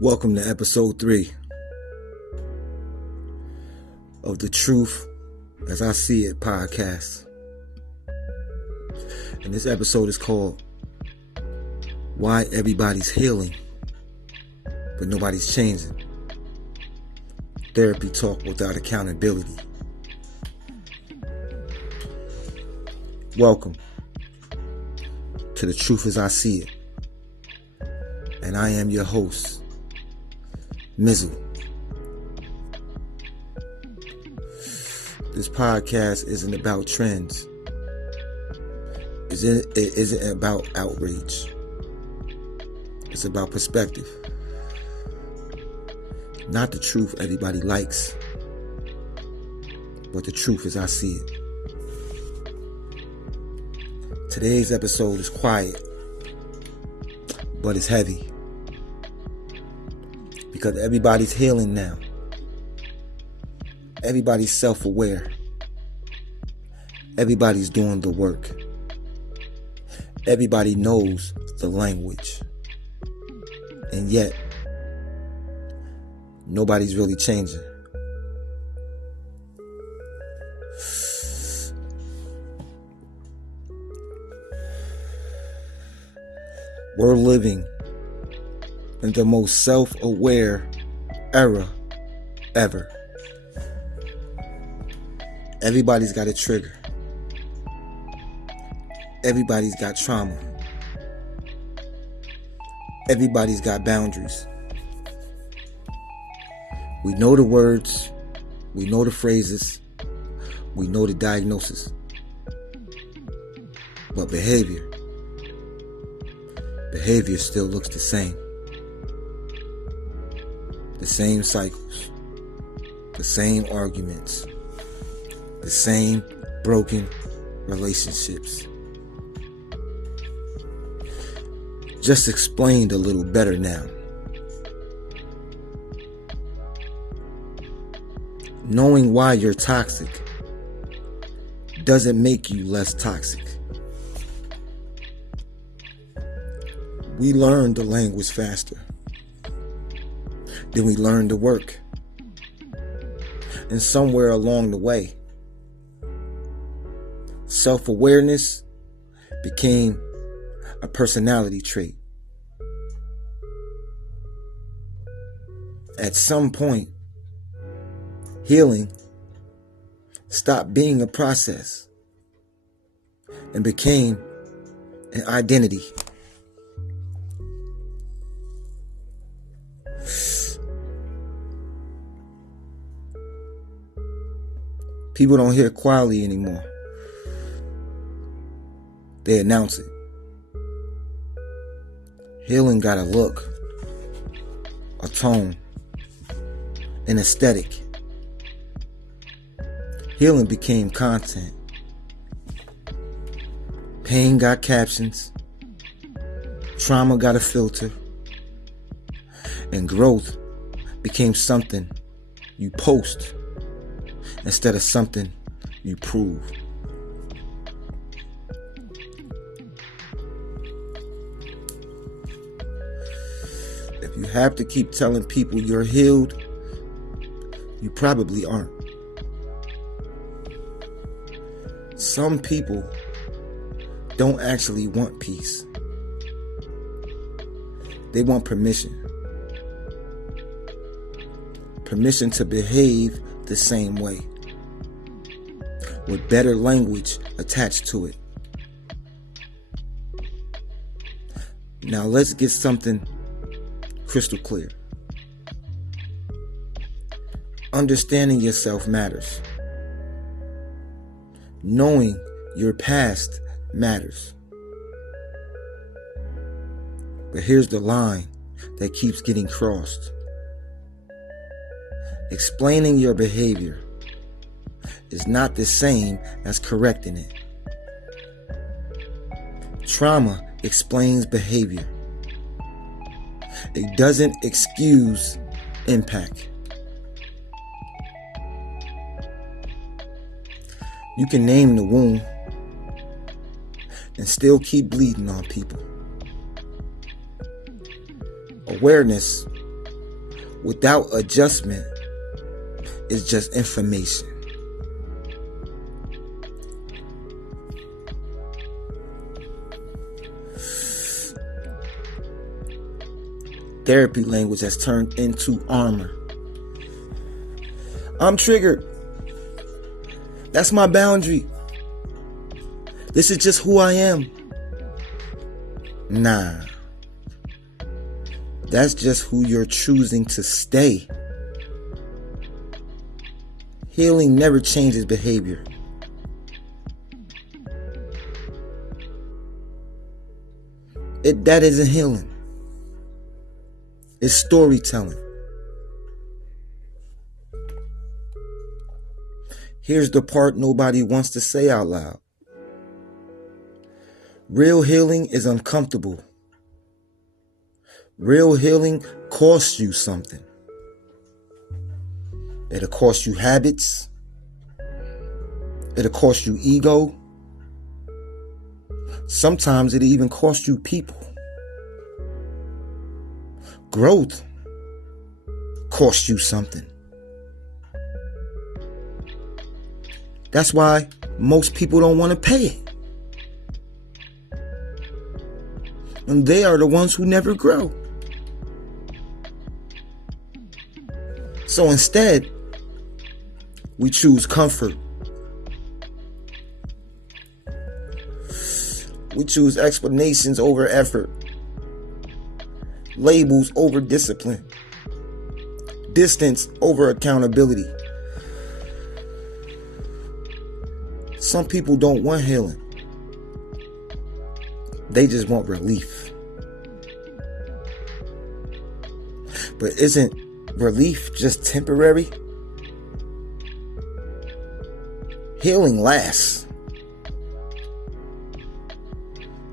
Welcome to episode 3 of the Truth as I See It podcast. And this episode is called Why Everybody's Healing, but Nobody's Changing. Therapy talk without accountability. Welcome to the Truth as I See It. And I am your host, Mizal. This podcast isn't about trends. It isn't about outrage. It's about perspective. Not the truth everybody likes, but the truth as I see it. Today's episode is quiet, but it's heavy. Because everybody's healing now. Everybody's self-aware. Everybody's doing the work. Everybody knows the language. And yet, nobody's really changing. We're living in the most self-aware era ever. Everybody's got a trigger. Everybody's got trauma. Everybody's got boundaries. We know the words. We know the phrases. We know the diagnosis. But behavior still looks the same. The same cycles, the same arguments, the same broken relationships. Just explained a little better now. Knowing why you're toxic doesn't make you less toxic. We learn the language faster. Then we learn to work. And somewhere along the way, self-awareness became a personality trait. At some point, healing stopped being a process and became an identity. People don't hear quality anymore. They announce it. Healing got a look, a tone, an aesthetic. Healing became content. Pain got captions. Trauma got a filter. And growth became something you post instead of something you prove. If you have to keep telling people you're healed, you probably aren't. Some people don't actually want peace. They want permission. Permission to behave the same way, with better language attached to it. Now let's get something crystal clear. Understanding yourself matters. Knowing your past matters. But here's the line that keeps getting crossed. Explaining your behavior is not the same as correcting it. Trauma explains behavior. It doesn't excuse impact. You can name the wound and still keep bleeding on people. Awareness without adjustment is just information. Therapy language has turned into armor. I'm triggered. That's my boundary. This is just who I am. Nah. That's just who you're choosing to stay. Healing never changes behavior. That isn't healing. It's storytelling. Here's the part nobody wants to say out loud. Real healing is uncomfortable. Real healing costs you something. It'll cost you habits. It'll cost you ego. Sometimes it'll even cost you people. Growth costs you something. That's why most people don't want to pay it. And they are the ones who never grow. So instead, we choose comfort. We choose explanations over effort. Labels over discipline. Distance over accountability. Some people don't want healing. They just want relief. But isn't relief just temporary? Healing lasts.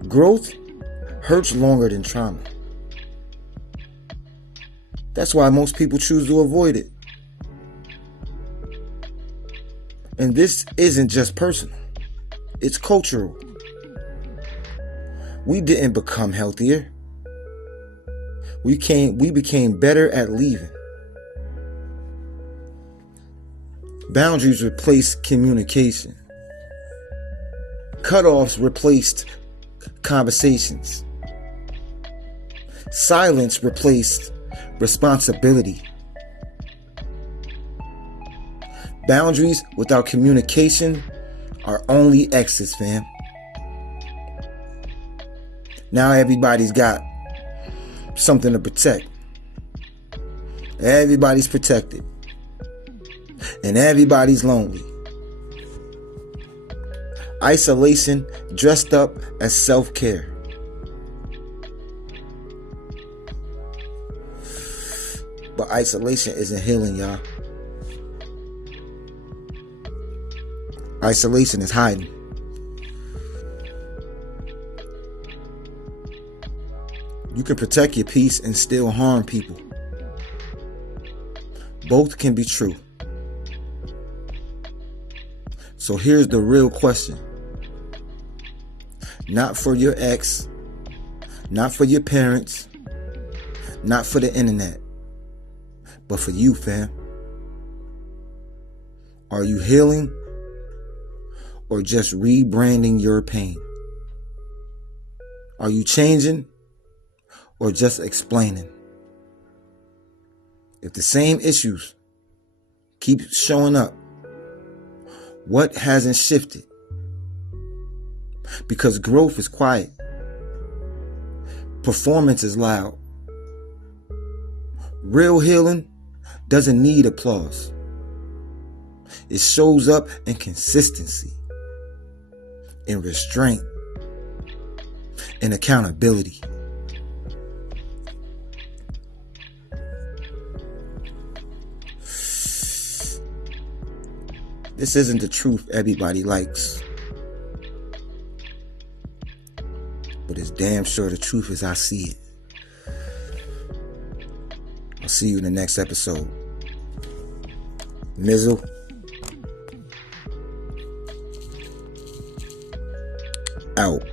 Growth hurts longer than trauma. That's why most people choose to avoid it. And this isn't just personal. It's cultural. We didn't become healthier. We became better at leaving. Boundaries replaced communication. Cutoffs replaced conversations. Silence replaced responsibility. Boundaries without communication are only exits, fam. Now everybody's got something to protect. Everybody's protected. And everybody's lonely. Isolation dressed up as self-care. But isolation isn't healing, y'all. Isolation is hiding. You can protect your peace and still harm people. Both can be true. So here's the real question. Not for your ex, not for your parents, not for the internet, but for you, fam. Are you healing or just rebranding your pain? Are you changing or just explaining? If the same issues keep showing up, what hasn't shifted? Because growth is quiet. Performance is loud. Real healing doesn't need applause. It shows up in consistency, in restraint, in accountability. This isn't the truth everybody likes. But it's damn sure the truth as I see it. I'll see you in the next episode. Mizal. Out.